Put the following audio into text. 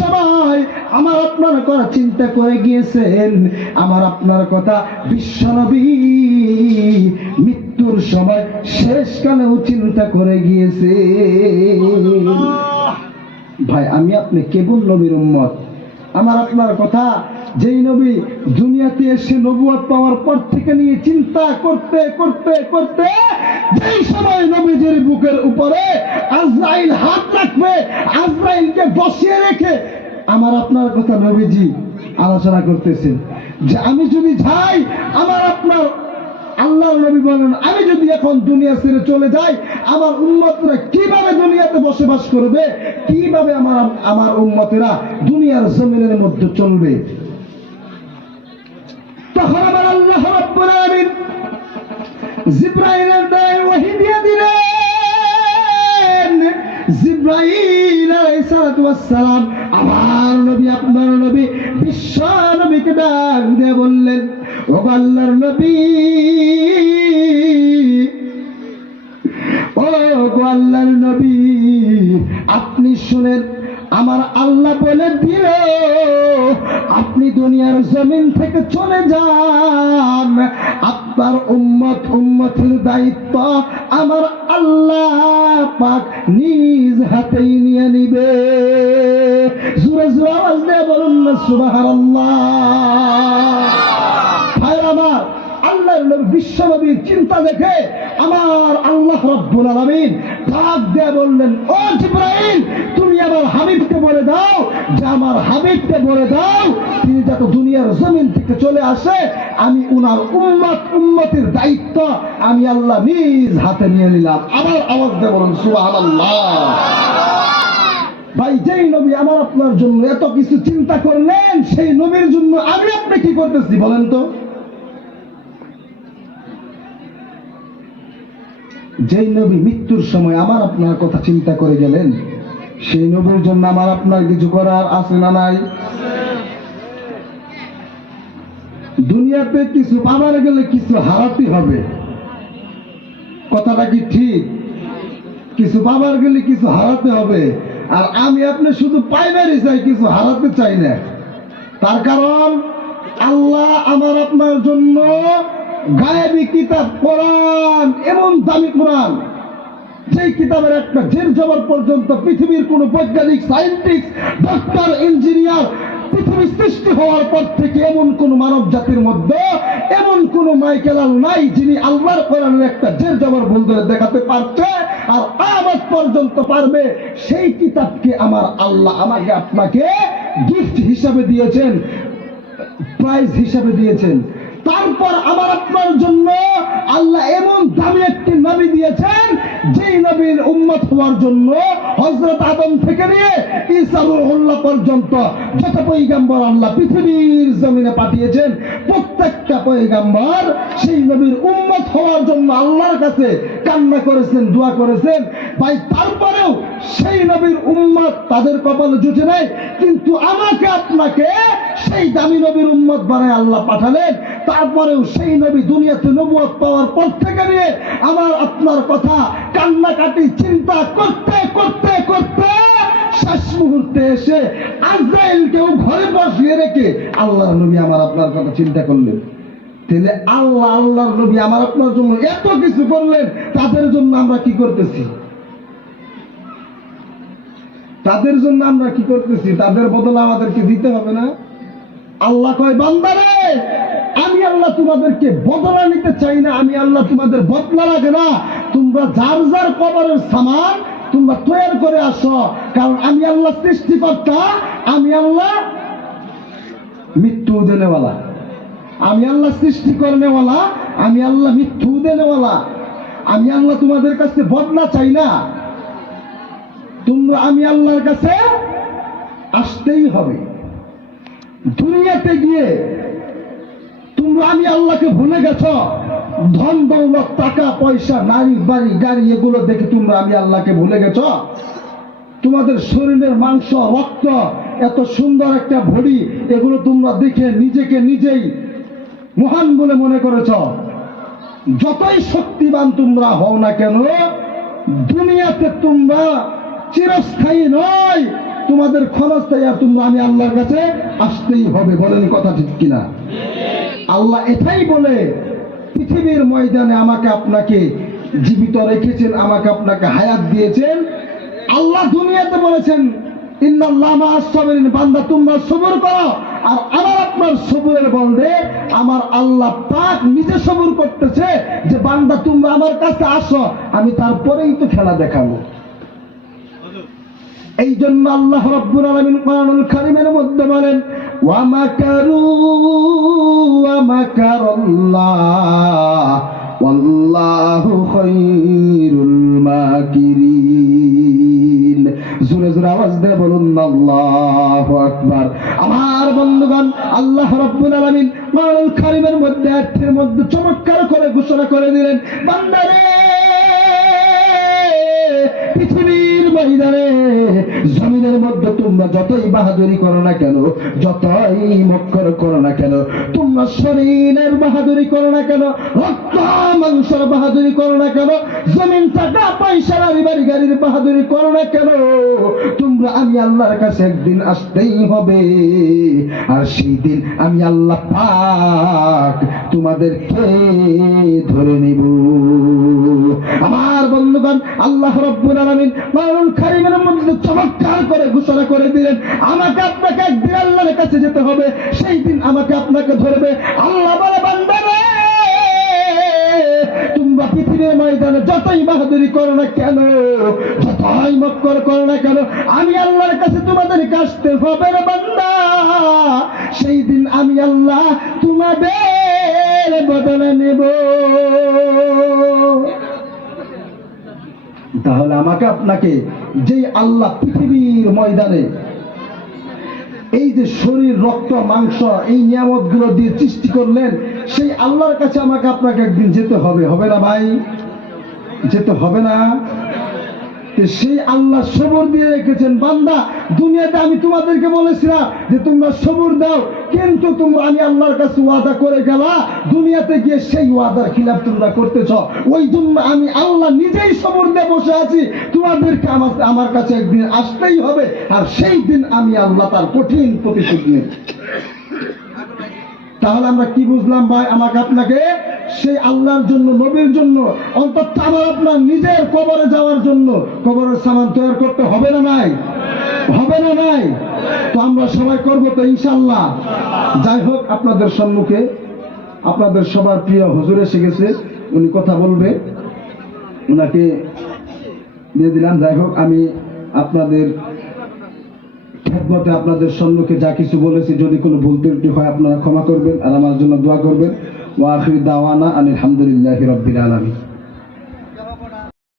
সময় আমার আপনার কথা চিন্তা করে গিয়েছেন, আমার আপনার কথা বিশ্বনবী মৃত্যুর সময় শেষকালেও চিন্তা করে গিয়েছে। ভাই আমি আপনি কেবল নবীর উম্মত। আমার আপনার কথা যেই নবী দুনিয়াতে এসে নবুয়ত পাওয়ার পর থেকে নিয়ে চিন্তা করতে করতে করতে যেই সময় নবীজির বুকের উপরে আজরাইল হাত রাখবে, আজরাইলকে বসিয়ে রেখে আমার আপনার কথা নবীজি আলোচনা করতেছেন যে আমি যদি যাই, আমার আপনার আল্লাহর নবী বলেন আমি যদি এখন দুনিয়া ছেড়ে চলে যাই, আমার উম্মতরা কিভাবে দুনিয়াতে বসবাস করবে, কিভাবে আমার উম্মতেরা দুনিয়ার জমিনের মধ্যে চলবে। তখন আমার আল্লাহ রাব্বুল আলামিন জিবরাইলের দ্বারা ওহী দিয়ে দিলেন। জিবরাইল আলাইহিস সালাতু ওয়াস সালাম আমার নবী আপনার নবী বিশ্ব নবীকে ডাক দিয়ে বললেন, ও আল্লাহর নবী, ও আল্লাহর নবী, আপনি শুনেন, আমার আল্লাহ বলে দিল আপনি দুনিয়ার জমিন থেকে চলে যান, আপনার উম্মতের দায়িত্ব আমার আল্লাহ পাক নিজ হাতেই নিয়ে নিবে। জোরে জোরে আওয়াজ দিয়ে বলুন না সুবহানাল্লাহ। ভাই আমার আল্লাহর নবী বিশ্ব নবীর চিন্তা দেখে আমার আল্লাহ রাব্বুল আলামিন ডাক দিয়ে বললেন, ও জিবরাইল, তুমি আমার হাবিবকে বলে দাও যে আমার হাবিবকে বলে দাও তিনি যাতে দুনিয়ার জমিন থেকে চলে আসে, আমি উনার উম্মতের দায়িত্ব আমি আল্লাহ নিজ হাতে নিয়ে নিলাম। আবার আওয়াজ দিয়ে বলুন সুবহানাল্লাহ। ভাই যেই নবী আমার আপনার জন্য এত কিছু চিন্তা করলেন, সেই নবীর জন্য আমি আপনি কি করতেছি বলেন তো? যেই নবী মৃত্যুর সময় আমার আপনার কথা চিন্তা করে গেলেন, সেই নবীর জন্য আমার আপনার কিছু করার আছে না নাই? দুনিয়াতে কিছু পাবার গেলে কিছু হারাতে হবে, কথাটা কি ঠিক? কিছু পাবার গেলে কিছু হারাতে হবে, আর আমি আপনি শুধু পাইবারই চাই, কিছু হারাতে চাই না। তার কারণ আল্লাহ আমার আপনার জন্য গায়েবী কিতাব কোরআন, এমন দামি কোরআন, যেই কিতাবের একটা জের জবর পর্যন্ত পৃথিবীর কোন বৈজ্ঞানিক, সায়েন্টিস্ট, ডাক্তার, ইঞ্জিনিয়ার পৃথিবী সৃষ্টি হওয়ার পর থেকে এমন কোন মানব জাতির মধ্যে এমন কোন মাইকেলাল নাই যিনি আল্লাহর কোরআনের একটা জের জবর ভুল ধরে দেখাতে পারছে আর কিয়ামত পর্যন্ত পারবে। সেই কিতাবকে আমার আল্লাহ আমাকে আপনাকে গিফট হিসাবে দিয়েছেন, প্রাইজ হিসাবে দিয়েছেন। তারপর আমার আপনার জন্য আল্লাহ এমন দামি একটি নবী দিয়েছেন, যেই নবীর উম্মত হওয়ার জন্য হযরত আদম থেকে নিয়ে ঈসা রূহুল্লাহ পর্যন্ত যত পয়গম্বর আল্লাহ পৃথিবীর জমিনে পাঠিয়েছেন, প্রত্যেকটা পয়গম্বর সেই নবীর উম্মত হওয়ার জন্য আল্লাহর কাছে কান্না করেছেন, দোয়া করেছেন। ভাই তারপরেও সেই নবীর উম্মত তাদের কপালে জুটে নাই, কিন্তু আমাকে আপনাকে সেই দামি নবীর উম্মত বানায় আল্লাহ পাঠালেন। তারপরেও সেই নবী দুনিয়াতে নবুয়ত পাওয়ার পর থেকে নিয়ে আমার আপনার কথা কান্নাকাটি চিন্তা করতে করতে করতে শেষ মুহূর্তে এসে আজরাইলকেও ঘরে বসিয়ে রেখে আল্লাহর নবী আমার আপনার কথা চিন্তা করলেন। তাহলে আল্লাহর নবী আমার আপনার জন্য এত কিছু করলেন, তাদের জন্য আমরা কি করতেছি? তাদের জন্য আমরা কি করতেছি? তাদের বদলে আমাদেরকে দিতে হবে না? আল্লাহ কয়, বান্দারে আমি আল্লাহ তোমাদেরকে বদলা নিতে চাই না, আমি আল্লাহ তোমাদের বদলা লাগে না, তোমরা যার যার কবরের সামান তোমরা তৈরি করে আসো, কারণ আমি আল্লাহ সৃষ্টিকর্তা, আমি আল্লাহ মৃত্যু দেনেওয়ালা, আমি আল্লাহ সৃষ্টি করনেওয়ালা, আমি আল্লাহ মৃত্যু দেনেওয়ালা। আমি আল্লাহ তোমাদের কাছে বদলা চাই না, তোমরা আমি আল্লাহর কাছে আসতেই হবে। দুনিয়াতে গিয়ে তোমরা আমি আল্লাহকে ভুলে গেছ, ধন দৌলত, টাকা পয়সা, নারী বাড়ি গাড়ি এগুলো দেখে তোমরা আমি আল্লাহকে ভুলে গেছ। তোমাদের শরীরের মাংস, রক্ত, এত সুন্দর একটা বডি, এগুলো তোমরা দেখে নিজেকে নিজেই মহান বলে মনে করেছ। যতই শক্তিবান তোমরা হও না কেন, দুনিয়াতে তোমরা চিরস্থায়ী নয়, তোমাদের ক্ষণস্থায়ী, আর তোমরা আমি আল্লাহর কাছে আসতেই হবে। বলেন কথা ঠিক কিনা? আল্লাহ এটাই বলে পৃথিবীর ময়দানে আমাকে আপনাকে জীবিত রেখেছেন, আমাকে আপনাকে হায়াত দিয়েছেন। আল্লাহ দুনিয়াতে বলেছেন ইন্নাল্লাহা মা'আস সাবিরিন, বান্দা তোমরা সবর করো। আর আমার আপনার সবরের বলবে আমার আল্লাহ পাক নিজে সবর করতেছে যে বান্দা তোমরা আমার কাছে আসো, আমি তারপরেই তো খেলা দেখাবো। এই জন্য আল্লাহ রাব্বুল আলামিন কোরআনুল কারীমের মধ্যে বলেন ওয়া মাকারু ওয়া মাকারাল্লাহ ওয়াল্লাহু খায়রুল মাকিরিন। জোরে জোরে আওয়াজ দিয়ে বলুন আল্লাহু আকবার। আমার বন্ধুগণ, আল্লাহ রাব্বুল আলামিন কোরআনুল কারীমের মধ্যে আয়াতের মধ্যে চমৎকার করে ঘোষণা করে দিলেন, বান্দারে পৃথিবীর ময়দানে জমিনের মধ্যে তোমরা যতই বাহাদুরি করো না কেন, যতই মক্কর করো না কেন, তোমরা শরীরের বাহাদুরি করো না কেন, রক্ত মাংসের বাহাদুরি করো না কেন, জমিন টাকা পয়সা বাড়ি গাড়ির বাহাদুরি করো না কেন, তোমরা আমি আল্লাহর কাছে একদিন আসতেই হবে। আর সেই দিন আমি আল্লাহ পাক তোমাদেরকে ধরে নিব। আমার বন্ধুগণ, আল্লাহ রাব্বুল আলামিন কোরআনুল কারীমের মধ্যে চমৎকার করে ঘোষণা করে দিলেন আমাকে আপনাকে একদিন আল্লাহর কাছে যেতে হবে, সেই দিন আমাকে আপনাকে ধরবে। আল্লাহ বলে বান্দারে তোমরা পৃথিবীর ময়দানে যতই বাহাদুরি করো না কেন, যতই মক্কর করো না কেন, আমি আল্লাহর কাছে তোমাদেরকে আসতে হবে রে বান্দা। সেই দিন আমি আল্লাহ তোমাদের বদলে নেব। তাহলে আমাকে আপনাকে যে আল্লাহ পৃথিবীর ময়দানে এই যে শরীর রক্ত মাংস এই নিয়ামত গুলো দিয়ে সৃষ্টি করলেন, সেই আল্লাহর কাছে আমাকে আপনাকে একদিন যেতে হবে, হবে না ভাই? যেতে হবে না? সেই আল্লাহ সবর দিয়ে রেখেছেন। বান্দা দুনিয়াতে আমি তোমাদেরকে বলেছিলাম যে তোমরা সবর দাও, কিন্তু তোমরা আমি আল্লাহর কাছে ওয়াদা করে গেলা, দুনিয়াতে গিয়ে সেই ওয়াদার খিলাফ তোমরা করতেছ। ওই জন্য আমি আল্লাহ নিজেই সবর দিয়ে বসে আছি, তোমাদেরকে আমার কাছে একদিন আসতেই হবে। আর সেই দিন আমি আল্লাহ তার কঠিন প্রতিশোধ নেব। তাহলে আমরা কি বুঝলাম ভাই? আমাকে আপনাকে সেই আল্লাহর জন্য, নবীর জন্য, অন্তত আমার আপনার নিজের কবরে যাওয়ার জন্য কবরের সামান তৈরি করতে হবে না নাই? হবে না নাই? তো আমরা সবাই করবো তো ইনশাআল্লাহ। যাই হোক, আপনাদের সম্মুখে আপনাদের সবার প্রিয় হুজুর এসে গেছে, উনি কথা বলবে, ওনাকে দিয়ে দিলাম। যাই হোক, আমি আপনাদের খেদমতে আপনাদের সম্মুখে যা কিছু বলেছি, যদি কোনো ভুল ত্রুটি হয় আপনারা ক্ষমা করবেন আর আমার জন্য দোয়া করবেন। ওয়া আখিরু দাওয়ানা আনিল হামদুলিল্লাহি রাব্বিল আলামিন।